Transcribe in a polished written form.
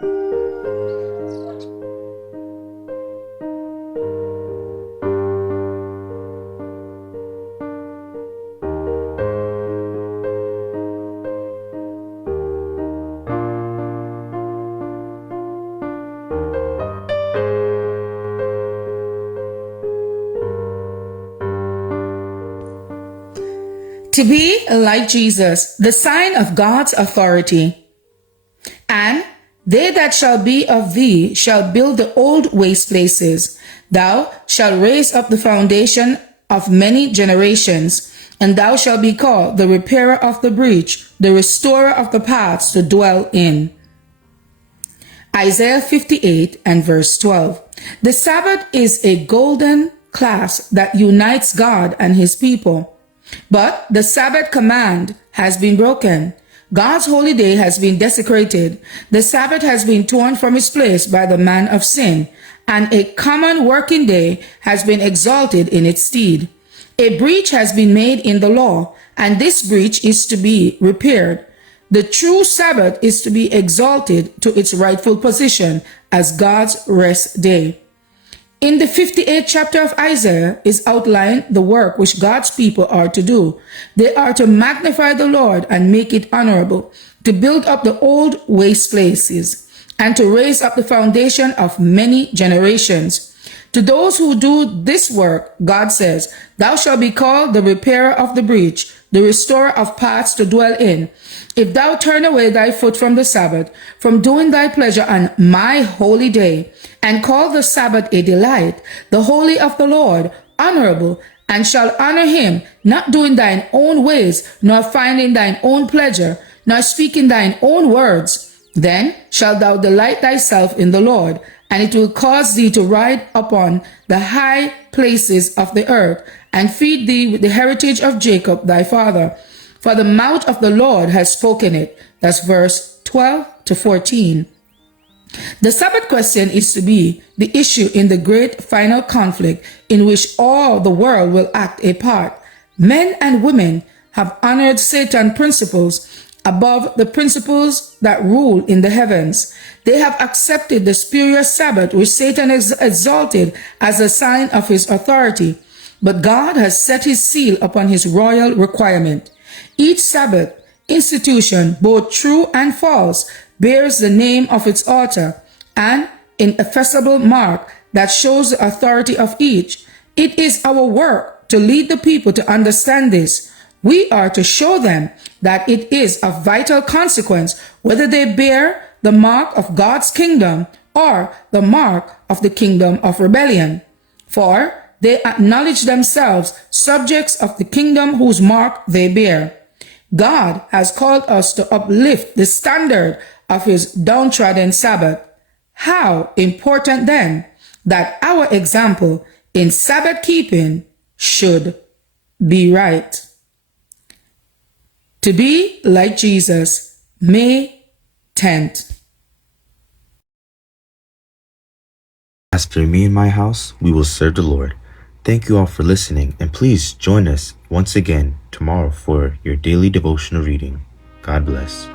To be like Jesus, the sign of God's authority. And they that shall be of thee shall build the old waste places. Thou shalt raise up the foundation of many generations, and thou shalt be called the repairer of the breach, the restorer of the paths to dwell in. Isaiah 58 and verse 12. The Sabbath is a golden clasp that unites God and his people. But the Sabbath command has been broken. God's holy day has been desecrated. The Sabbath has been torn from its place by the man of sin, and a common working day has been exalted in its stead. A breach has been made in the law, and this breach is to be repaired. The true Sabbath is to be exalted to its rightful position as God's rest day. In the 58th chapter of Isaiah is outlined the work which God's people are to do. They are to magnify the Lord and make it honorable, to build up the old waste places, and to raise up the foundation of many generations. To those who do this work, God says, Thou shalt be called the repairer of the breach, the restorer of paths to dwell in. If thou turn away thy foot from the Sabbath, from doing thy pleasure on my holy day, and call the Sabbath a delight, the holy of the Lord, honorable, and shall honor him, not doing thine own ways, nor finding thine own pleasure, nor speaking thine own words, then shalt thou delight thyself in the Lord, and it will cause thee to ride upon the high places of the earth, and feed thee with the heritage of Jacob thy father. For the mouth of the Lord has spoken it. That's verse 12 to 14. The Sabbath question is to be the issue in the great final conflict in which all the world will act a part. Men and women have honored Satan's principles above the principles that rule in the heavens. They have accepted the spurious Sabbath which Satan exalted as a sign of his authority. But God has set his seal upon his royal requirement. Each Sabbath institution, both true and false, bears the name of its author, an ineffaceable mark that shows the authority of each. It is our work to lead the people to understand this. We are to show them that it is of vital consequence whether they bear the mark of God's kingdom or the mark of the kingdom of rebellion. For they acknowledge themselves subjects of the kingdom whose mark they bear. God has called us to uplift the standard of his downtrodden Sabbath. How important then that our example in Sabbath keeping should be right. To be like Jesus, May 10th. As for me and my house, we will serve the Lord. Thank you all for listening, and please join us once again tomorrow for your daily devotional reading. God bless.